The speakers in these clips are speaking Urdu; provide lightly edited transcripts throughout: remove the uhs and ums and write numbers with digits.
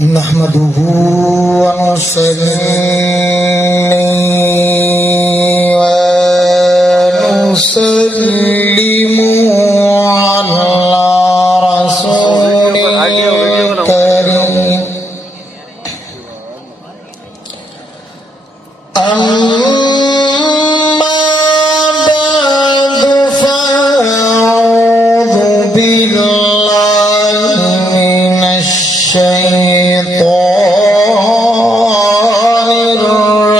نحمده ونصلي ونسلم على رسوله الكريم أما بعد فأعوذ بالله من الشيطان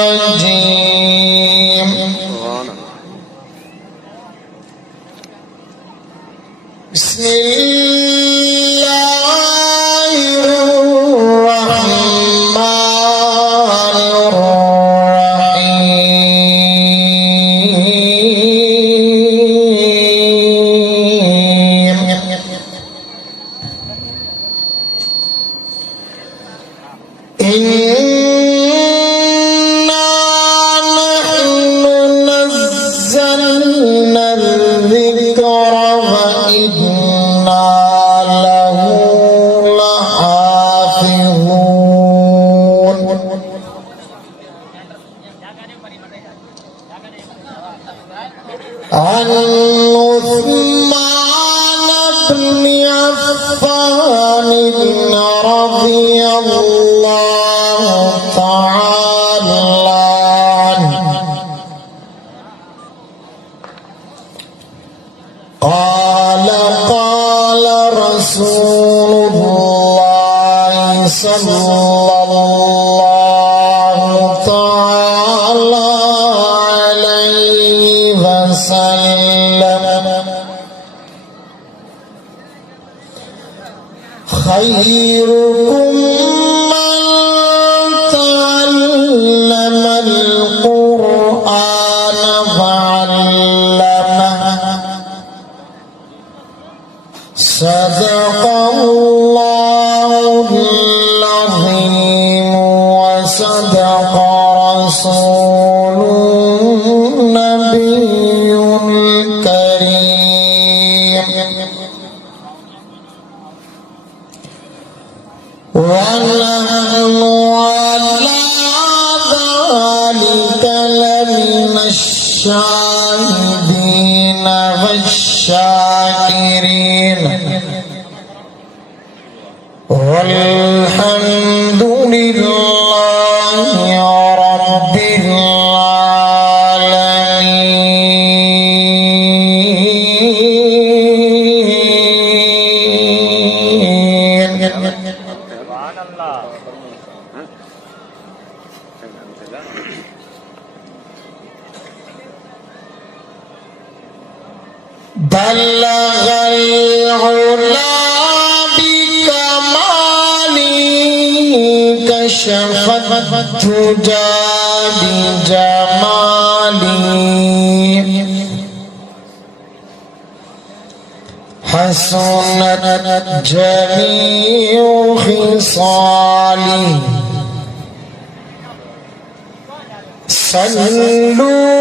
الرجيم بسم الله الرحمن الرحيم إنا نحن نزلنا الذكر وإنا له لحافظون عن عثمان بن عفان رضي الله تعالى عنه قال قال رسول الله صلى الله تعالى عليه وسلم خيركم من تعلم القرآن وعلمه صدق الله العظيم وصدق رسوله النبي الكريم ونحن على ذلك لمن الشاهدين والشاكرين والحمد لله رب العالمين. بلغ العلا بكماله كشف الدجى بجماله حسنت جميع خصاله صلوا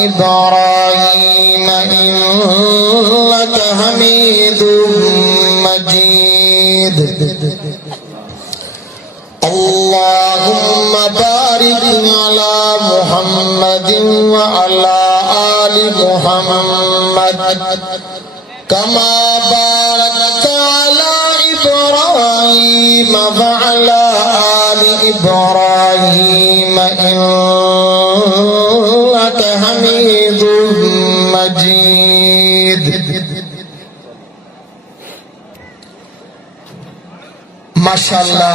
إبراهيم إنك حميد مجيد اللهم بارك على محمد وعلى آل محمد كما باركت على إبراهيم وعلى آل إبراهيم إنك حميد مجيد ما شاء الله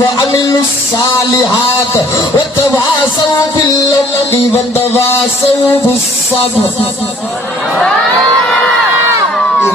وعملوا الصالحات وتواصوا بالحق وتواصوا بالصبر.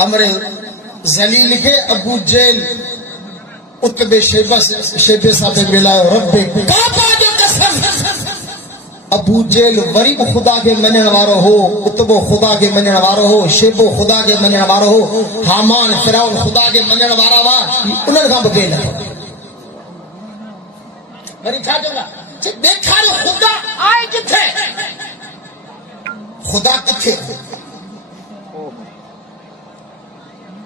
امر ذلیل کے ابو جیل اتبے شیبے صاحب ملا رب کعبہ جو قسم ابو جیل وری خدا کے منن وارو ہو اتبو خدا کے منن وارو ہو شیبو خدا کے منن وارو ہو حامان فرعون خدا کے منن وارا وا انہاں کا بکیلا وری چھا چنگا دیکھا خدا آئے کتھے خدا کتھے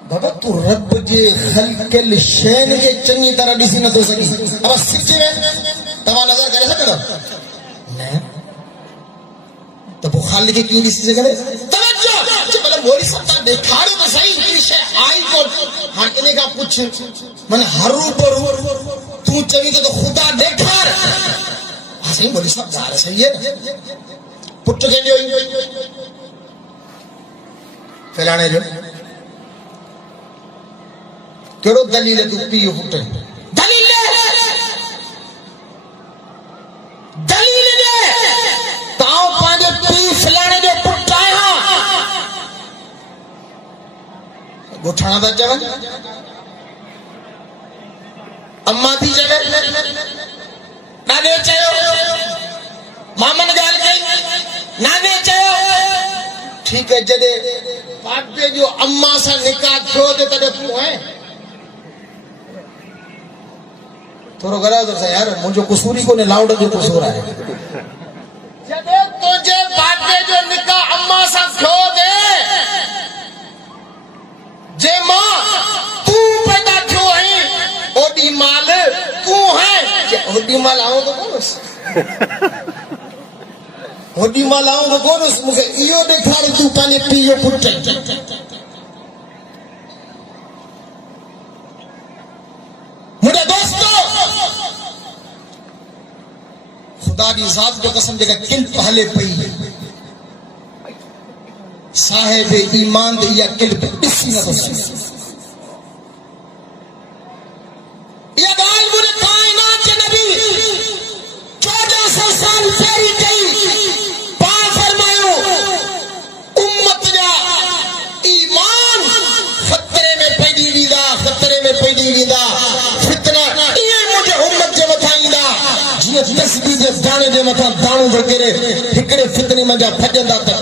بابا تو رب جے خلق الشین کے چنگی طرح ڈیسی نہ تو سکی اب سچے میں تمہاں نظر کرے سکتا نہیں تو وہ خالق کیوں ڈیسی سے کرے توجہ جو بلے مولی سبتا دیکھا رہے تو صحیح انگلیش ہے آئی کو ہاں انہیں کا پوچھ من ہرو پر تو چنگی تو خدا دیکھا رہے ہاں صحیح مولی سب جا رہے صحیح ہے پٹھو کے جو پھیلانے جو کیڑو دلیل ہے تو پیو پٹھے دلیل ہے تاؤں پانجے پی پھیلانے جو پٹھائے ہاں گھٹھانا دا جوان اممہ بھی جوان نانے چاہو مامن گال گئی نانے چاہو ٹھیک ہے جدے پاک پہ جو اممہ سا نکاح چھو دے تڑے کیوں ہیں تھوڑا گرا ادھر سے یار مجھے قصوری کو نے لاؤڈ جو قصور ہے جدے تجھے پاک پہ جو نکاح اممہ سا چھو دے جے ماں تو پیدا چھو ہیں اوڈی مال تو ہیں اوڈی مال آؤں تو کونس ہوڈی مال آؤں تو کونس مجھے ایو دیکھا رہی تو پانے پیو پٹھے مجھے دوستو خدا دی ذات جو قسم جگہ کل پہلے پئی صاحب ایمان دے یا کل پہ اسی نہ دوستی یہ گال مجھے کائنات کے نبی 1400 سال پہلی گئی پاک فرمائیو امت جا ایمان خطرے میں پیدی ویدا فتنہ یہ مجھے امت جے متھائیں دا جیے تسبیح دے دانے دے متھا دانو وغیرہ ہکڑے فتنے میں جا پھجندا تے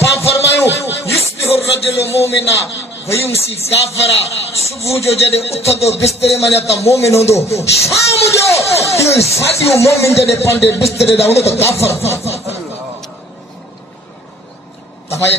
پاک فرمائیو یصبح الرجل مومنا ویمسی کافرا صبح جو جڑے اٹھدو بسترے میں تا مومن ہوندو شام جو یہ ساڈیو مومن جڑے پانڈے بسترے دا ہوندو تو کافر تمہا یہ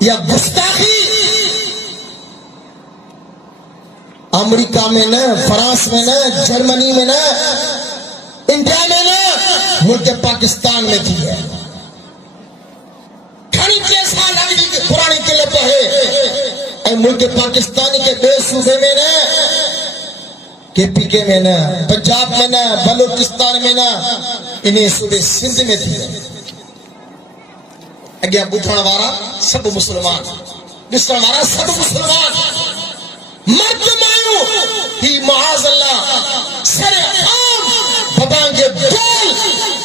یا گستاخی امریکہ میں نہ فرانس میں نہ جرمنی میں نہ انڈیا میں نہ ملک پاکستان میں تھی ہے کھڑی جیسا لگی کہ پرانی قلعے پہ ہے اے ملک پاکستانی کے بے صوبے میں نہ کے پی کے میں نہ پنجاب میں نہ بلوچستان میں نہ انہیں صوبے سندھ میں تھی ہے اگیا بوٹھان وارا سب مسلمان ڈسن وارا سب مسلمان مرد مانو ہی معاذ اللہ سر عام بابان کے دول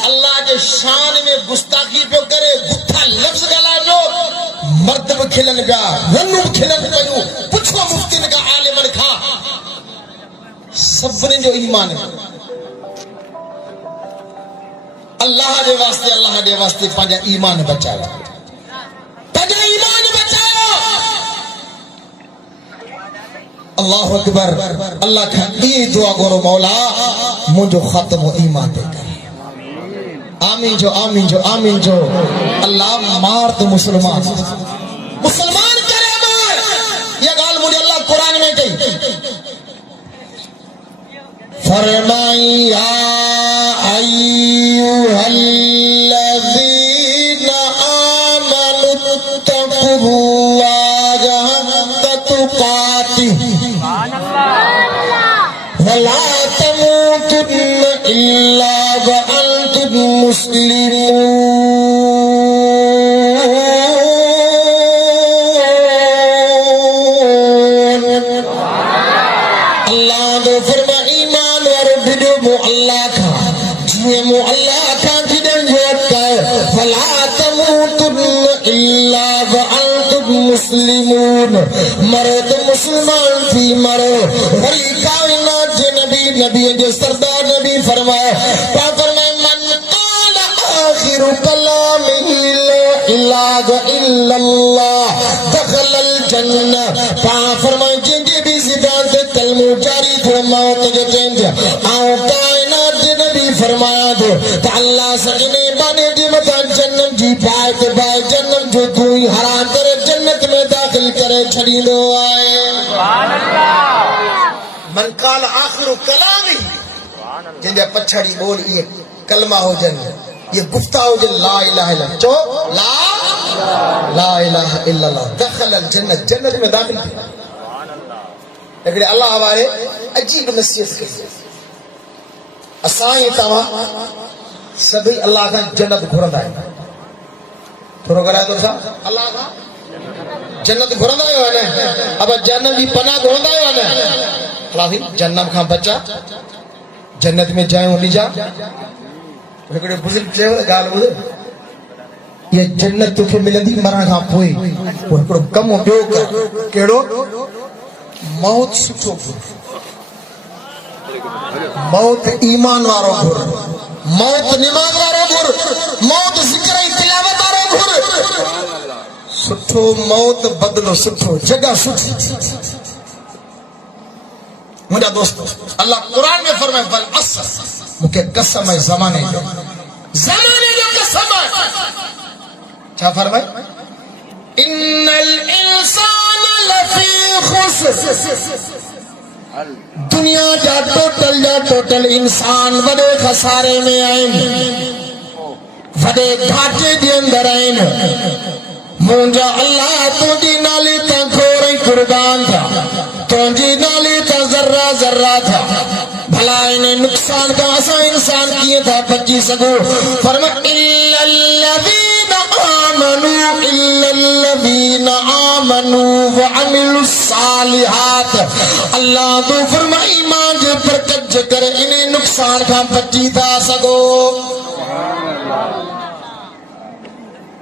اللہ کے شان میں گستاخی پہ کرے گتھا لفظ گلا جو مرد بھی کھلن گا ونو کھلن پیو پچھو مفتین کا عالم رکھا سب نے جو ایمان ہے اللہ دے واسطے پانجا ایمان بچایا پانجا ایمان بچایا اللہ اکبر اللہ کا یہ دعا کرو مولا مجھو ختم و ایمان دے کرے آمین جو اللہ مار تو مسلمان کرے مار یہ گال مجھے اللہ قرآن میں کہی فرمائی یا ایوہ الذین آمنوا اتقوا اللہ حق تقاتہ ولا تموتن الا وانتم مسلمون اللہ نے فرمایا ایمان اور بھیڑو اللہ کا جیے مو اللہ کھان کی دن جوت ہے فلا تموتن الا وانتم مسلمون مرو تو مسلمان تھی مرو بھری کائنات کے نبی جو سردار نبی فرمائے پاک فرمائے من قال آخر کلامہ لا الہ الا اللہ دخل الجنہ پاک فرمائے جن کی بھی زبان سے کلمہ جاری تھو موت جو چین دیا آؤ کائنات کے نبی فرمایا دو تو اللہ سکنے بانے دی مطا جنم جی پائے تو بائے جنم جو دوئی حرام کرے جنت میں داخل کرے چھڑی دو آئے سبحان اللہ من قال آخر کلامی جن جا پچھڑی بول یہ کلمہ ہو جن یہ گفتہ ہو جن لا الہ الا اللہ چو لا الہ الا اللہ دخل الجنت جنت میں داخل کیا لیکن اللہ ہمارے عجیب نصیحت کی اسائیں تاں سبھی اللہ کا جنت گھرندا ہے تھوڑا کرا تو سا اللہ کا جنت گھرندا ہے نا اب جنت بھی پناہ گھرندا ہے نا خلاصی جنت کھا بچا جنت میں جائیں نہیں جا ہکڑے بزرگ چیو گال ٻڌ یہ جنت تو کے ملندی مرن کھا پوئی وہ ہکڑو کم ٻيو کر کیڑو موت سٹھو موت ایمان وارو گھر موت نماز وارو گھر موت ذکر تلاوت وارو گھر سٹھو موت بدلو سٹھو جگہ سٹھی مجھا دوست اللہ قرآن میں فرمائے بل اصل مکہ قسم ہے زمانے جو قسم ہے کیا فرمائے ان الانسان لفی خسر دنیا جا ٹوٹل انسان وڈے خسارے میں آئیں وڈے گھاٹے دے اندر آئیں مونجا اللہ تو جی نالی تا گھوڑی قربان تھا تو جی نالی تا ذرہ ذرہ تھا بھلا انہیں نقصان کا ایسا انسان کیے تھا بچی سکو فرما اِلَّا الَّذِينَ آمَنُوا وَعَمِلُوا الصَّالِحَاتِ اللہ تو فرما ایمان جے برکت جے کرے انہیں نقصان کا بچی تھا سکو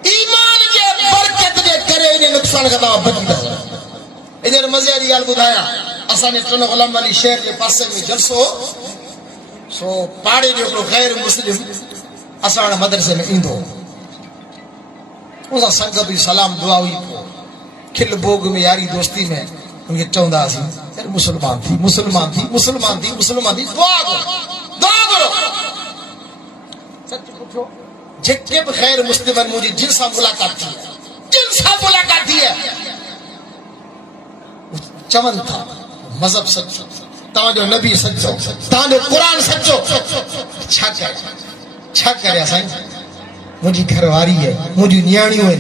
ایمان جے برکت جے کرے انہیں نقصان کا بچی تھا سکو انہیں مزید یہ بتایا اسا نے ٹن غلام علی شہر کے پاسے میں جلسو سو پاڑے جو غیر مسلم اسا مدرسے میں ایندو اسا سنگت سلام دعا ہوئی کھل بوگ میں یاری دوستی میں ان کے چوندا سی مسلمان تھی دعا کرو سچ پوچھو جتنے بھی خیر مسلمان مجھے جن سا ملاقات تھی ہے چمن تھا مذہب سچو تاں جو نبی سچو تاں جو قرآن سچو چھا کرے سائیں مجھے گھر واری ہے مجھے نیانی ہوئے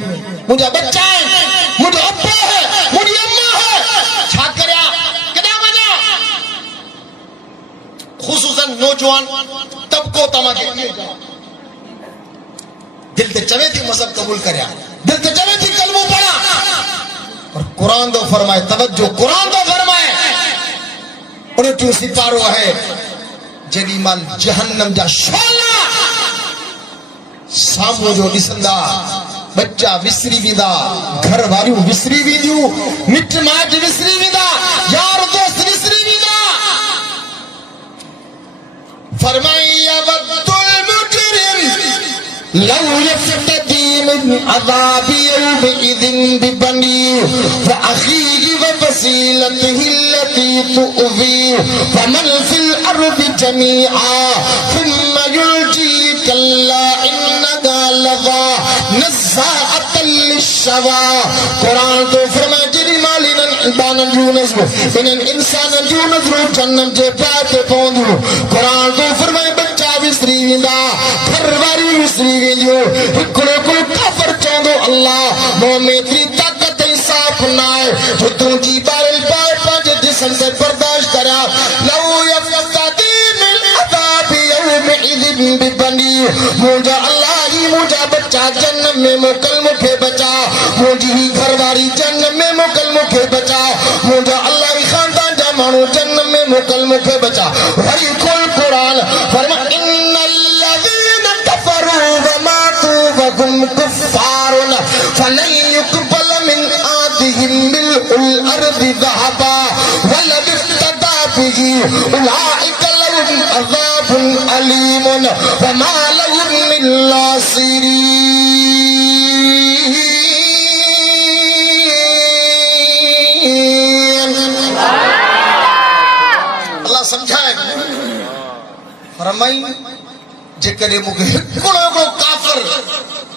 مجھے بچہ ہے مجھے ابا ہے مجھے اماں ہے چھا کرے کدا مجھا خصوصاً نوجوان طبقوں تمہ کے لیے دل تے چوے تھی مذہب قبول کریا دل تے چوے تھی کلمہ پڑھا اور قرآن دو فرمائے توجہ قرآن دو فرمائے انہیں تو سپارو ہے جدی مال جہنم جا شولا سامو جو ڈسندا بچہ وسری ویدا گھر واریوں وسری ویدیوں مٹ ماج وسری ویدا یار دوست وسری ویدا فرمائی ود المجرم لو يفتدي من عذاب يومئذ ببنيه وأخيه وفصيلته التي تؤذيه ومن في الأرض جميعا ثم ينجيه كلا إنها لظى نزاعة للشوى قرآن تو فرمائے جری مالین انبان جو نظر انہیں انسان جو نظر جنم جے پاتے پوندو قرآن تو فرمائے بچہ وسری ویندا گھر واری وسری ویندیو ہکڑو کو کفر چوندو اللہ مومن دی طاقت انصاف نائے جو تم جی بارل پائے پانچ جسم سے برداشت کرا لو یفتدی من عذاب یومئذ ببنی مجھا اللہ ہی مجھا بچہ جنم میں مکل مکھے بچا مجھے گھر واری جنم میں مکل مکھے بچا مجھا اللہ ہی خاندان جا مانو جنم میں مکل مکھے بچا وہی کل قرآن فرما ان الذی الارض ذهبا ولو افتدى به اولئك لهم عذاب اليم وما لهم من ناصرين. اللہ سمجھائے فرمائی جکڑے مکھ ہکڑو کافر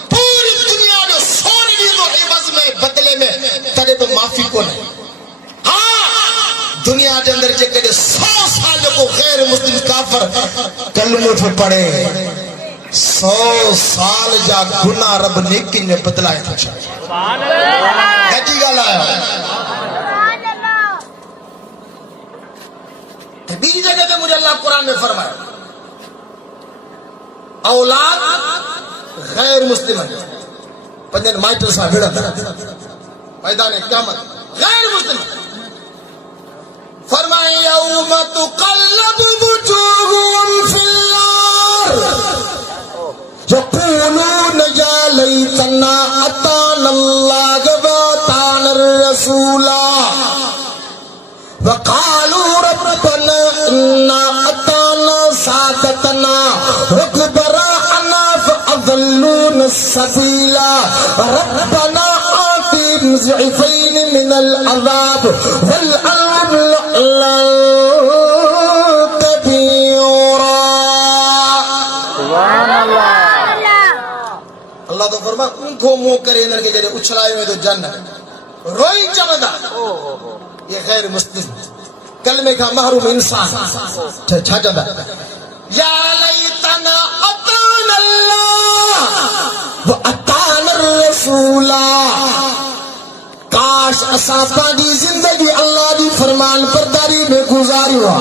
پوری دنیا جو سونے دی تو عوض میں بدلے میں تڑے تو معافی کو نہیں. ہاں دنیا کے اندر جکڑے 100 سال کو غیر مسلم کافر کلمہ تو پڑھے 100 سال جا گناہ رب نیکی نے بدلائے تھا. سبحان اللہ گجی گل آیا بی جگہ تے مجھے اللہ قرآن میں فرمایا اولاد غیر مسلم ہے پنجن مائٹر صاحب بھیڑا تھا میدان قیامت غیر مسلم فرمائے یوم تقلب وجوہہم فی النار یقولون یا لیتنا اطعنا اللہ واطعنا الرسول وقالوا ربنا انا اطعنا سادتنا وكبراءنا فأضلونا السبيل ربنا آتهم ضعفين من العذاب والعنهم لعنا كبيرا. سبحان اللہ. اللہ تو فرما ان کو منہ کرے انہوں کے جڑے اچھلائے ہوئے تو جنت روئی چمدا یہ غیر مسلم کلمے کا محروم انسان چھا جدا یا لیتنا اطعنا اللہ واطعنا الرسول. کاش اساں پاجی زندگی اللہ دی فرمان برداری میں گزاری ہوا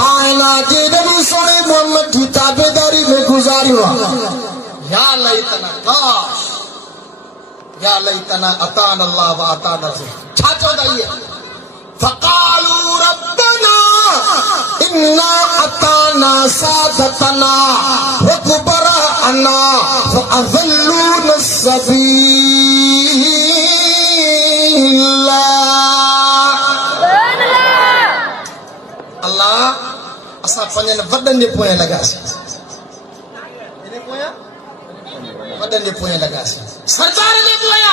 کائنات کے نبی سونے محمد کی تابعداری میں گزاری ہوا. یا لیتنا کاش یا لیتنا اطعنا اللہ واطعنا الرسول چھا چودا یہ فقالوا ربنا انا اطعنا سادتنا وكبراءنا فاضلونا السبيل. اللہ اسا پنجن وڈن دے پوئیں لگا سی وڈن دے پوئیں لگا سی سرکار دے پوئیں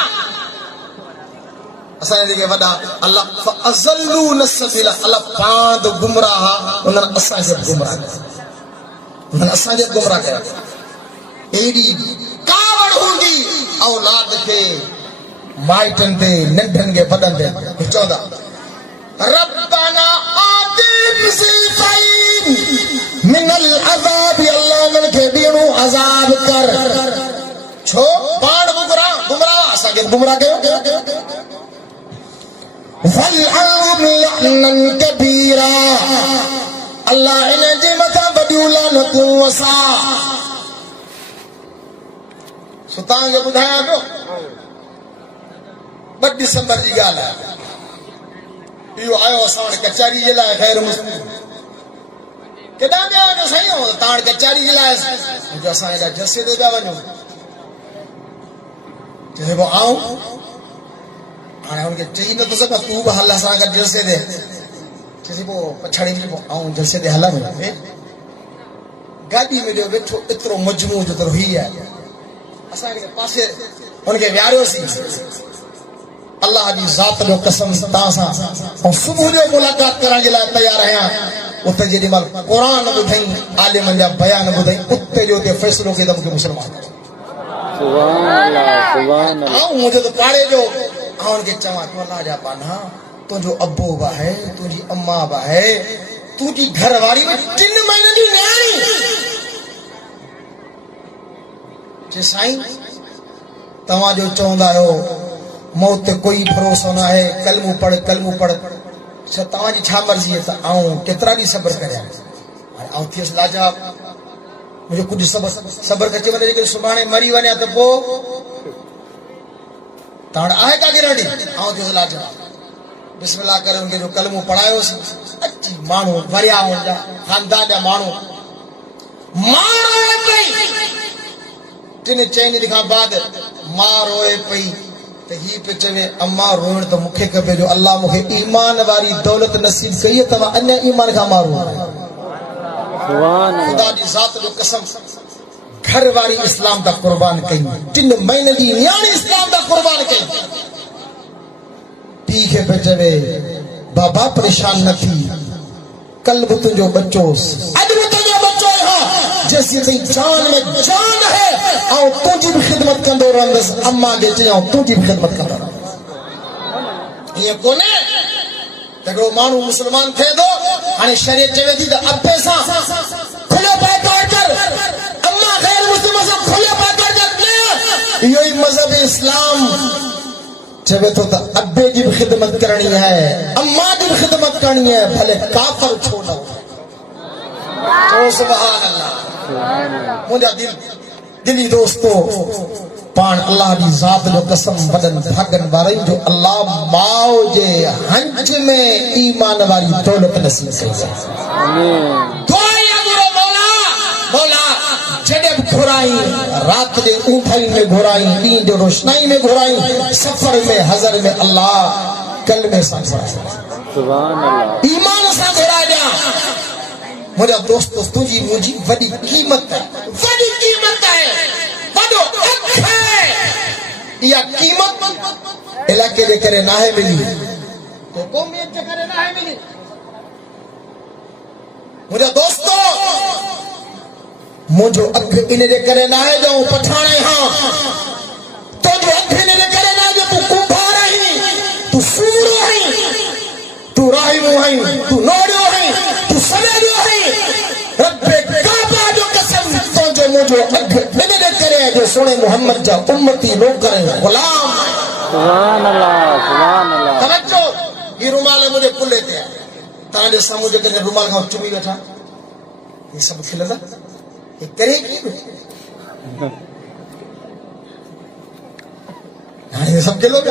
اساں دے وڈا اللہ فاضلون السبيل اللہ پاند گمراہ انہاں اساں جے گمراہ انہاں اساں جے گمراہ کیا ایڑی کاوڑ ہوندی اولاد کے مائٹن تے ننڈن کے بدن تے چودا ربنا آتهم ضعفين من العذاب اللہ من کے دینو عذاب کر چھو پاند گمراہ اساں جے گمراہ کیا والعنهم لعنا كبيرا اللہ انہیں جی مطا بڑیو لعنت وسا. سلطان جو بدھایا تو 2 دسمبر جی گال ہے یہ آئے اساں کچہری جے لائے غیر مسلم کڈا بیا جو صحیح ہو تاں کچہری جے لائے جو اساں دا جسے دے بیا ونجو کہ وہ آؤں آنے ان کے چاہیے نہ تو سکتا تو بحال اساں کا جلسے دے کسی کو پچھڑی میں آؤں جلسے دے حالہ میں گاڑی میں جو بیٹھو اترو مجموع جو تر ہوئی ہے اساں کے پاسے ان کے ویارو سی اللہ دی ذات جو قسم تاسا اور صبح جو ملاقات کران جے لائے تیار ہیں اتے جڑی مال قرآن بدھائیں عالم جا بیان بدھائیں اتے جو تے فیصلوں کے دم کے مسلمان. سبحان اللہ سبحان اللہ. آؤں مجھے تو پاڑے جو آن کے چاہاں تو اللہ جا پانا تو جو ابو با ہے تو جی اماں با ہے تو جی گھر واری میں 3 مہینے دی نیاری جی سائیں تمہاں جو چوندہ ہو موت کوئی بھروسہ نہ ہے کلمہ پڑھ تمہاں جی چھا مرضی ہے تا آؤں کترا دی صبر کریا آؤں تھیس لاجاب مجھے کچھ صبر کرچے مطلب کہ سبحانے مری ونیا تو پو تاڑ آئے کا گرانی آؤں تھیس لاجاب بسم اللہ کرے ان کے جو کلمہ پڑھائے ہو سی اچھی مانو بھریا ہوں جا خاندان جا مانو ہے پئی تین چینج دکھا بعد مار ہوئے پئی تو ہی پہ چوے اما روئن تو مکھے کبے جو اللہ مکھے ایمان واری دولت نصیب کئی تو انیا ایمان کا مارو خدا دی ذات جو قسم گھر واری اسلام دا قربان کئی 3 مہینے دی نیانی اسلام دا قربان کئی پیکھے پہ چوے بابا پریشان نہ تھی قلب تجھو بچوس ادب تجھو بچو ہاں جیسی تی جان میں جان ہے آؤ تجھے بھی خدمت کندو رندس اما دے چاہے آؤ تجھے بھی خدمت کندو رندس یہ کونے تکڑو مانو مسلمان تھے دو ہنے شریعت چوے تھی دا اب پیسا کھلے پائے کار کر اما غیر مسلم سے کھلے پائے کار کر یہ مذہب اسلام چوے تو ابے کی بھی خدمت کرنی ہے اماں کی بھی خدمت کرنی ہے بھلے کافر چھوڑا تو سبحان اللہ مجھے دلی دوستو پان اللہ دی ذات جو قسم بدن بھاگن وارئی جو اللہ ماؤ جے ہنچ میں ایمان واری دولت نصیب سے دعائی اگرو مولا جڑب گھرائی رات دے اونٹھائی میں گھرائی دین دے روشنائی میں گھرائی سفر میں حضر میں اللہ کلمے سا گھرائی ایمان سا گھرائی دیا مجھے دوستو تجھی مجھے وڈی قیمت ہے وڈو اک ہے یا قیمت علاقے دے کرے نہ ہے ملی تو قومیت دے کرے نہ ہے ملی مجھے دوستو مجھو اکھ انہیں دے کرے نہ ہے جاؤں پٹھانے ہاں تو جو اکھ انہیں دے کرے نہ ہے جو تو کمبھارا ہی تو سورو ہی تو راہیمو ہی تو نوڑیو ہی تو سلیریو ہی رب کعبہ جو قسم تو جو مجھو اکھ انہیں دے کرے جو سنے محمد جا امتی لوگ کریں غلام سبحان اللہ توجہ یہ رومال ہے مجھے کھلے دیا تاں جو سا مجھے کرنے رومال کا چمی بیٹھا یہ سب کھلے دا یہ کرے کی یہ سب کے لوگ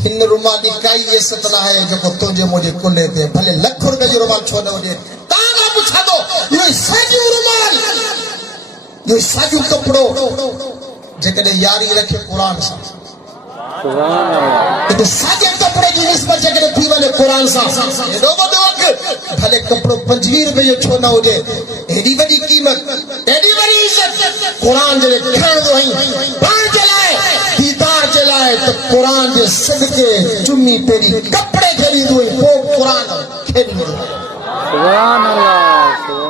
ان رومالی کائی یہ ستنا ہے جو کو تجھے مجھے کھلے دے بھلے لکھ روپے جو رومال چھوڑے ہو جائے تانا پوچھا دو یہ ساجو رومال یہ ساجو کپڑو جکڑے یاری رکھے قرآن سا یہ ساجے کپڑے کی نسبت جکڑے پیوانے قرآن سا یہ لوگوں دے وقت بھلے کپڑوں 25 روپے جو چھوڑنا ہو جائے ایڈی بڑی قیمت ایڈی بڑی عزت قرآن جلے کھڑ دو ہی بان چلائے دیدار چلائے تو قرآن جے صدقے چمی پیری کپڑے کھری دو ہی وہ قرآن کھری دو سبحان اللہ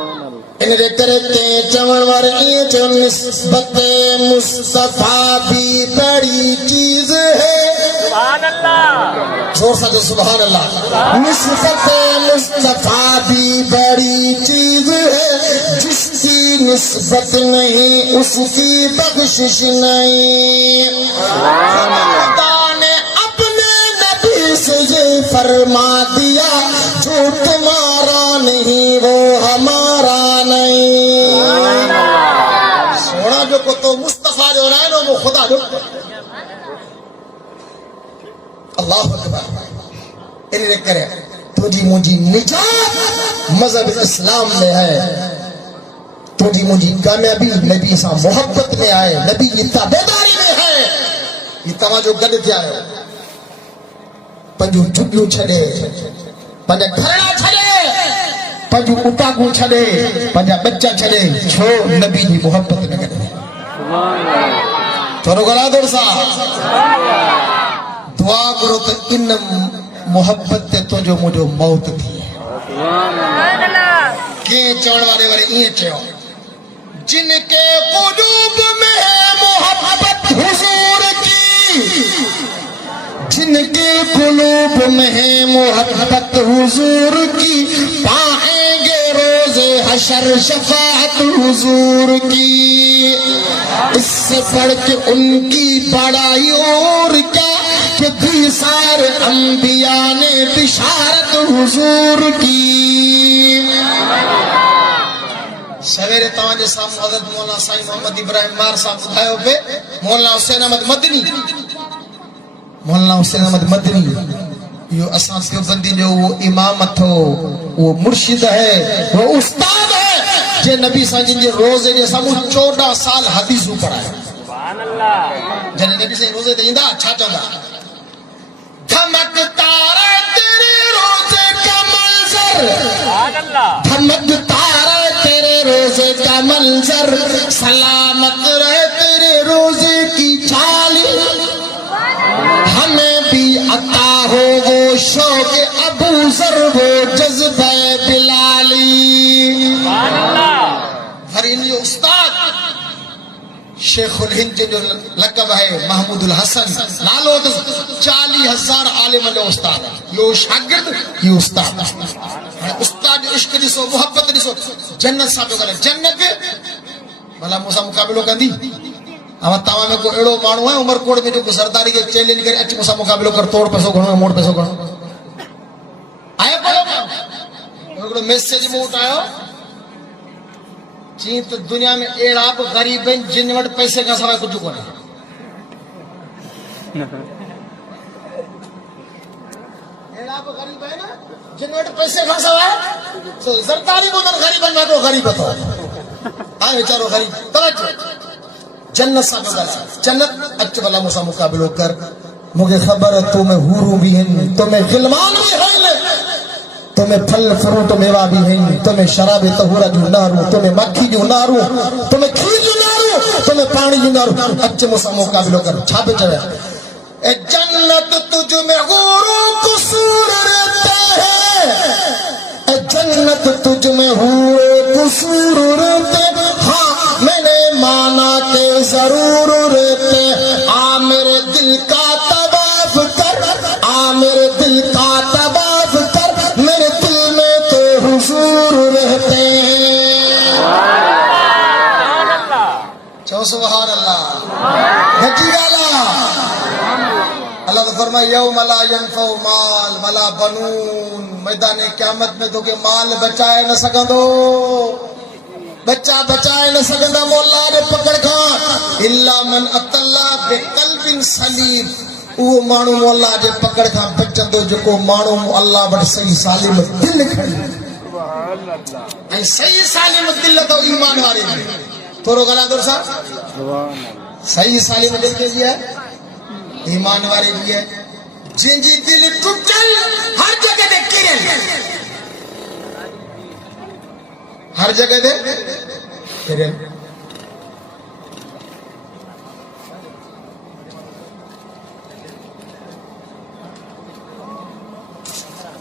ان دے کرتے چمن ورگی جو نسبت مصطفیٰ بھی بڑی چیز ہے سبحان اللہ زور سا جو سبحان اللہ نسبت مصطفیٰ بھی بڑی چیز ہے جس کی نسبت نہیں اس کی بخشش نہیں خدا نے اپنے نبی سے یہ فرما دیا جو تمہارا نہیں وہ ہمارا نہیں سونا جو کو تو مصطفیٰ جو رہے نا وہ خدا جو اللہ اکبر انہیں کرے تجھی مجھے نجات مذہب اسلام میں ہے تجھی مجھے کامیابی نبی سا محبت میں آئے نبی کی تابعداری میں ہے یہ تمہاں جو گڑ دیا ہے پنجو چڈیو چھڑے پنجا گھرنا چھڑے پنجو اٹا کو چھڑے پنجا بچہ چھڑے چھو نبی کی محبت میں کرے تو رگلا دور سا دعا کرو تو ان محبت تے تو جو مجھو موت تھی کیے چوڑ والے یہ چاہو جن کے قلوب میں ہے محبت حضور کی جن کے قلوب میں ہے محبت حضور کی پائیں گے روز حشر شفاعت حضور کی اس سے بڑھ کے ان کی بڑائی اور کیا کہ دیسار انبیاء نے بشارت حضور کی سویرے تمہارے سامنے حضرت مولانا سائیں محمد ابراہیم مار صاحب بتائے پہ مولانا حسین احمد مدنی مولانا حسین احمد مدنی یہ اساں سے بندی جو وہ امامت ہو وہ مرشد ہے وہ استاد ہے جے نبی صلی اللہ علیہ وسلم روزے جے سامو 14 سال حدیثوں پڑھایا سبحان اللہ جن نبی سے روزے تے ایندا چھا چوندا دھمکتا رہے تیرے روزے کا منظر سبحان اللہ دھمکتا رہے تیرے روزے کا منظر سلامت رہے تیرے روزے کی چھالی ہمیں بھی عطا ہو وہ شوق ابو ذر وہ جذبہ بلالی سبحان اللہ فرین یہ استاد شیخ الہند جو لقب ہے محمود الحسن نالو 40,000 عالم جو استاد ہے یہ شاگرد یہ استاد استاد عشق ڈسو محبت ڈسو جنت صاحب جو جنت بھلا موسا مقابلو کندی اما تاوا میں کو اڑو مانو ہے عمر کوٹ میں جو سرداری کے چیلنج کرے اچ موسا مقابلو کر توڑ پیسو گھنو موڑ پیسو گھنو آیا پڑھو میسج موٹ آیا چین تو دنیا میں اڑاب غریب ہیں جن وٹ پیسے کا سوائے کچھ کو نہیں اڑاب غریب ہے نا جن وٹ پیسے کا سوائے تو زرداری کو در غریب ہے تو غریب ہے آئے بیچارو غریب توجہ جنت صاحب گلا جنت اچ والا موسا مقابلو کر مجھے خبر ہے تمہیں حوروں بھی ہیں تمہیں غلمان بھی ہیں تمہیں پھل فروٹ میوہ بھی ہیں تمہیں شراب طہورہ جو نارو تمہیں مکھی جو نارو تمہیں کھیر جو نارو تمہیں پانی جو نارو اچھے موسا مقابلو کر چھاپے چاہے اے جنت تجھ میں حوروں قصور رہتے ہیں اے جنت تجھ میں حوروں قصور رہتے ہاں میں نے مانا کہ ضرور رہتے آ میرے دل کا طواف کر آ میرے دل کا طواف کر میرے دل میں تو حضور رہتے ہیں چو سبحان اللہ گھٹی گالا اللہ تو فرمائے یوم لا ینفع مال ولا بنون میدان قیامت میں تو کہ مال بچائے نہ سکندو بچہ بچائے نہ سکندہ مولا نے پکڑ کھان اللہ من اتاللہ بقلب سلیم وہ مانو مولا جے پکڑ کھان بچندو جو کو مانو اللہ بڑھ صحیح سالم دل کھڑی اے صحیح سالم دل تو ایمان والے تو رو گلا دور صاحب صحیح سالم دل کے لئے ایمان والے لئے جن جی دل ٹوٹل ہر جگہ دے کرن ہر جگہ دے کرن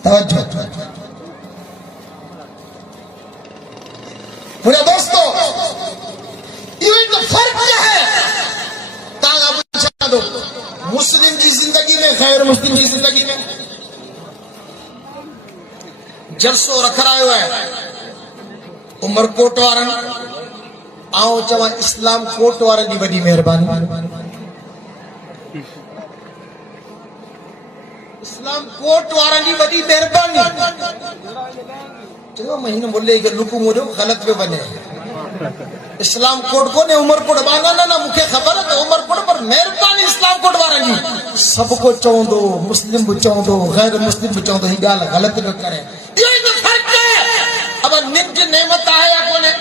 توجہ میرے دوستو یہ تو فرق کیا ہے تانا پوچھا دو مسلم کی زندگی میں غیر مسلم کی زندگی میں جلسو رکھ رہا ہوا ہے عمر کوٹ وارن آؤ چواں اسلام کوٹ وارن دی بڑی مہربانی اسلام کوٹ وارن دی بڑی مہربانی چلو مہینہ بولے کہ لکو مجھو غلط پہ بنے اسلام کوٹ کو نے عمر کوٹ بانا نا مکھے خبر ہے کہ عمر کوٹ پر مہربانی اسلام کوٹ وارن دی سب کو چون دو مسلم بھی چون دو غیر مسلم بھی چون دو ہی گال غلط نہ کریں یہ تو فرق ہے اب ننج نعمت آیا کونے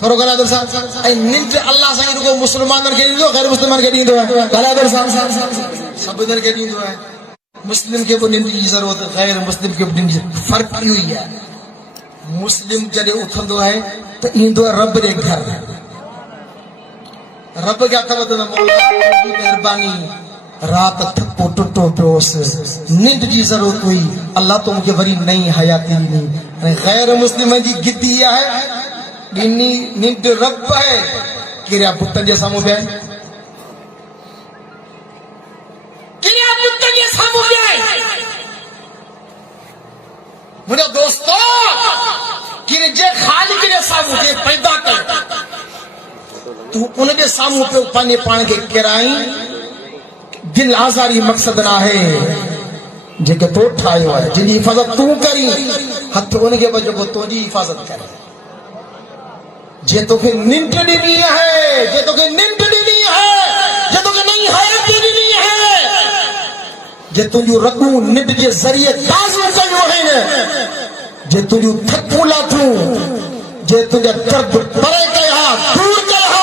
فرق اللہ در صاحب اے ننج اللہ سے کو مسلمان کے دیندو غیر مسلمان کے دیندو ہے اللہ در صاحب سب در کے دیندو ہے مسلم کے وہ ننج کی ضرورت ہے غیر مسلم کے ننج فرق ہی ہوئی ہے مسلم جڑے اٹھندو ہے تو ایندو رب دے گھر رب کیا کہتا ہے مولا کی مہربانی رات تھپو ٹٹو پیوس نیند کی ضرورت ہوئی اللہ تم کے وری نئی حیاتی نہیں غیر مسلم جی گدی ہے گنی نیند رب ہے کریا بٹن جیسا مو بے کریا بٹن جیسا مو بے میرے دوستو کہ جے خالق نے سامو کے پیدا کر تو ان کے سامو پہ پانے پان کے کرائیں دل آزاری مقصد نہ ہے جے کہ تو ٹھائے ہوئے جن کی حفاظت تو کری ہتھ ان کے بجو کو تو جی حفاظت کرے جے تو کہ ننٹ دینی ہے جے تو کہ ننٹ دینی ہے جے تو کہ نہیں حیرت دینی ہے جے تو جو رکو ننٹ کے ذریعے تازو کرو ہے جے تو جو تھکولا تو جے تو جو درد پرے کہا دور کہا